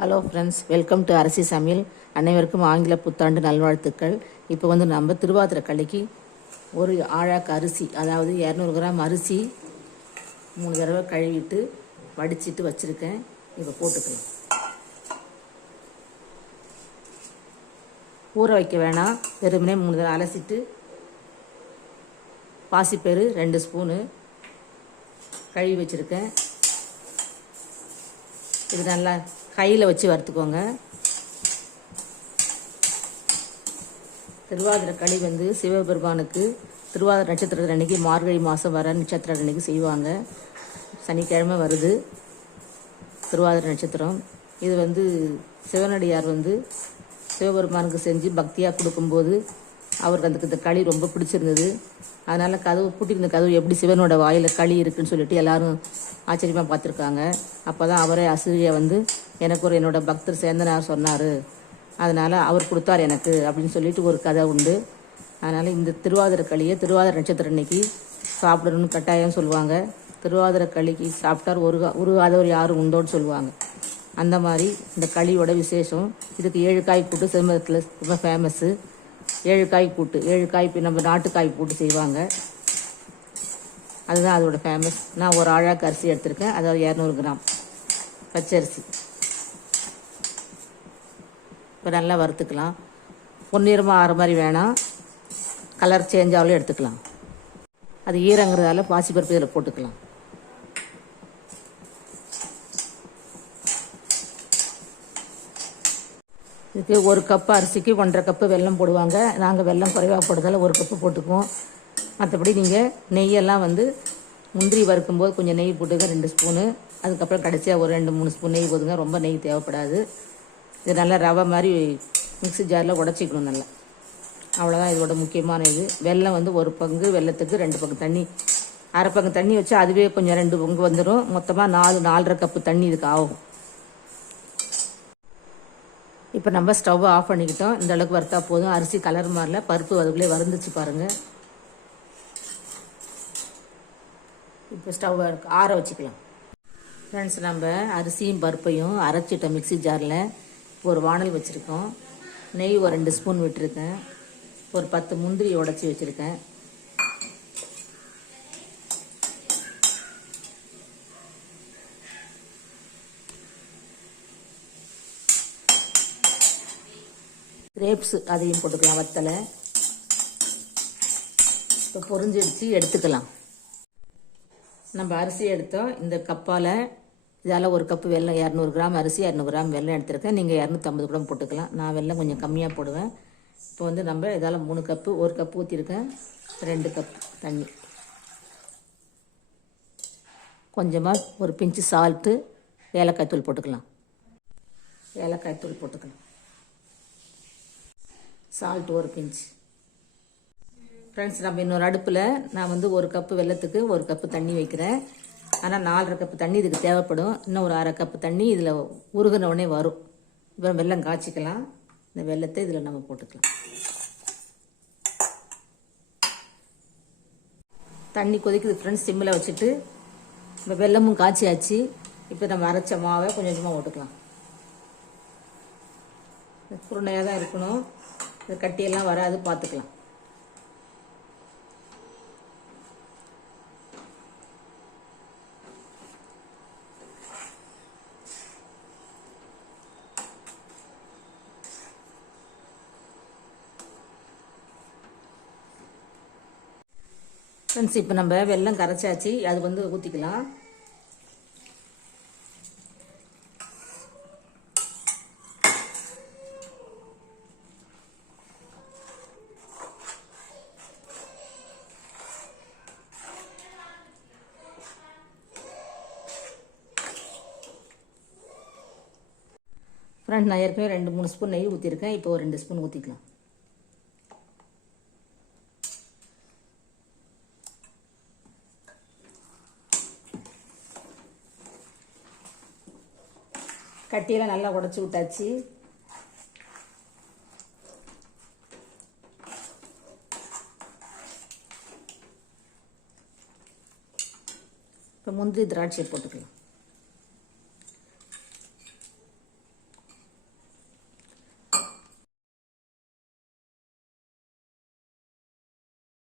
Hello friends welcome to Arasi சமையல் அனைவருக்கும் ஆங்கில புத்தாண்டு நல்வாழ்த்துக்கள். இப்போ வந்து நம்ம திருவாதிரை கலைக்கு ஒரு ஆழாக்கு அரிசி அதாவது இரநூறு கிராம் அரிசி மூணு தடவை கழுவிட்டு வடிச்சிட்டு வச்சுருக்கேன். இப்போ போட்டுக்கலாம். ஊற வைக்க வேணாம். வெறுமனே மூணு தடவை அலசிட்டு பாசிப்பயிறு ரெண்டு ஸ்பூனு கழுவி வச்சுருக்கேன். இது நல்லா கையில் வச்சு வறுத்துக்கோங்க. திருவாதிரை களி வந்து சிவபெருமானுக்கு திருவாதிரை நட்சத்திரத்தில் அன்னைக்கு மார்கழி மாதம் வர நட்சத்திரம் அன்னைக்கு செய்வாங்க. சனிக்கிழமை வருது. திருவாதிரை நட்சத்திரம். இது வந்து சிவனடியார் வந்து சிவபெருமானுக்கு செஞ்சு பக்தியாக கொடுக்கும்போது அவருக்கு அந்த இந்த களி ரொம்ப பிடிச்சிருந்தது. அதனால் கதவு பூட்டியிருந்த கதவு எப்படி சிவனோட வாயில் களி இருக்குன்னு சொல்லிட்டு எல்லாரும் ஆச்சரியமாக பார்த்துருக்காங்க. அப்போ தான் அவரே அசூரியை வந்து எனக்கு ஒரு என்னோட பக்தர் சேந்தனார் சொன்னார். அதனால் அவர் கொடுத்தார் எனக்கு அப்படின்னு சொல்லிட்டு ஒரு கதை உண்டு. அதனால் இந்த திருவாதிரை களியை திருவாதிர நட்சத்திரம் அன்னைக்கு சாப்பிடணும்னு கட்டாயம் சொல்லுவாங்க. திருவாதிரை களிக்கு சாப்பிட்டார் ஒரு உருகாதவர் யாரும் உண்டோன்னு சொல்லுவாங்க. அந்த மாதிரி இந்த களியோட விசேஷம். இதுக்கு ஏழு காய் கூட்டு சிதம்பரத்தில் ரொம்ப ஃபேமஸ்ஸு ஏழு காய் கூட்டு ஏழு காய் நம்ம நாட்டுக்காய் கூட்டு செய்வாங்க. அதுதான் அதோட ஃபேமஸ் நான் ஒரு அழகாக அரிசி எடுத்திருக்கேன். அதாவது இரநூறு கிராம். பச்சரிசி. இப்போ நல்லா வறுத்துக்கலாம். பொன்னிறமாக ஆகிற மாதிரி வேணாம். கலர் சேஞ்ச் ஆகலும் எடுத்துக்கலாம். அது ஈரங்கிறதால பாசிப்பருப்பு இதில் போட்டுக்கலாம். இதுக்கு ஒரு கப்பு அரிசிக்கு ஒன்றரை கப்பு வெல்லம் போடுவாங்க. நாங்கள் வெல்லம் குறைவாக போடுறதால ஒரு கப்பு போட்டுக்குவோம். மற்றபடி நீங்கள் நெய்யெல்லாம் வந்து முந்திரி வறுக்கும்போது கொஞ்சம் நெய் போட்டுங்க ரெண்டு ஸ்பூனு. அதுக்கப்புறம் கடைசியாக ஒரு ரெண்டு மூணு ஸ்பூன் நெய் போதுங்க. ரொம்ப நெய் தேவைப்படாது. இது நல்லா ரவை மாதிரி மிக்சி ஜாரில் உடச்சிக்கணும் நல்லா. அவ்வளோதான் இதோட முக்கியமான இது வெல்லம் வந்து ஒரு பங்கு வெல்லத்துக்கு ரெண்டு பங்கு தண்ணி. அரை பங்கு தண்ணி வச்சு அதுவே கொஞ்சம் ரெண்டு பங்கு வந்துடும் மொத்தமாக நாலு நாலரை கப்பு தண்ணி இதுக்கு ஆகும். இப்போ நம்ம ஸ்டவ்வை ஆஃப் பண்ணிக்கிட்டோம். இந்த அளவுக்கு வறுத்தா போதும். அரிசி கலர் மாறல. பருப்பு அதுக்குள்ளே வறுந்துச்சு பாருங்கள் இப்போ ஸ்டவ் ஆற வச்சுக்கலாம். ஃப்ரெண்ட்ஸ் நம்ம அரிசியும் பருப்பையும் அரைச்சிட்டோம் மிக்ஸி ஜாரில். ஒரு வானல் வச்சுருக்கோம். நெய் ஒரு ரெண்டு ஸ்பூன் விட்டுருக்கேன். ஒரு பத்து முந்திரி உடச்சி வச்சுருக்கேன். கிரேப்ஸ் அதையும் போட்டுக்கலாம் வத்தலை. இப்போ பொறிஞ்சிடுச்சு எடுத்துக்கலாம். நம்ம அரிசி எடுத்தோம். இந்த கப்பால் இதால் ஒரு கப்பு வெள்ளம் இரநூறு கிராம் அரிசி இரநூறு கிராம் வெள்ளம் எடுத்திருக்கேன். நீங்கள் இரநூத்தம்பது கிராம் போட்டுக்கலாம். நான் வெள்ளம் கொஞ்சம் கம்மியாக போடுவேன். இப்போ வந்து நம்ம இதால் மூணு கப்பு ஒரு கப்பு ஊற்றிருக்கேன் ரெண்டு கப் தண்ணி. கொஞ்சமாக ஒரு பிஞ்சு சால்ட்டு ஏலக்காய் தூள் போட்டுக்கலாம். ஏலக்காய் தூள் போட்டுக்கலாம். சால்ட் ஒரு பிஞ்ச் ஃப்ரெண்ட்ஸ் நம்ம இன்னொரு அடுப்பில் நான் வந்து ஒரு கப்பு வெள்ளத்துக்கு ஒரு கப்பு தண்ணி வைக்கிறேன். ஆனால் நாலரை கப்பு தண்ணி இதுக்கு தேவைப்படும். இன்னும் ஒரு அரை கப்பு தண்ணி இதில் உருகின உடனே வரும். இப்போ வெள்ளம் காய்ச்சிக்கலாம். இந்த வெள்ளத்தை இதில் நம்ம போட்டுக்கலாம். தண்ணி கொதிக்குது ஃப்ரெண்ட்ஸ் சிம்மில் வச்சுட்டு. இப்போ வெள்ளமும் காய்ச்சியாச்சு. இப்போ நம்ம அரைச்ச மாவை கொஞ்சம் கொஞ்சமாக போட்டுக்கலாம். குருணையாக தான் இருக்கணும். இது கட்டியெல்லாம் வராது பார்த்துக்கலாம் ஃப்ரெண்ட்ஸ் இப்போ நம்ம வெள்ளம் கரைச்சாச்சு அது வந்து ஊற்றிக்கலாம் ஃப்ரெண்ட் நான் ஏற்கனவே ரெண்டு மூணு ஸ்பூன் நெய் ஊற்றிருக்கேன் இப்போ ஒரு ரெண்டு ஸ்பூன் ஊற்றிக்கலாம் கட்டியெல்லாம் நல்லா உடச்சி விட்டாச்சு. இப்போ முந்திரி திராட்சை போட்டுக்கலாம்.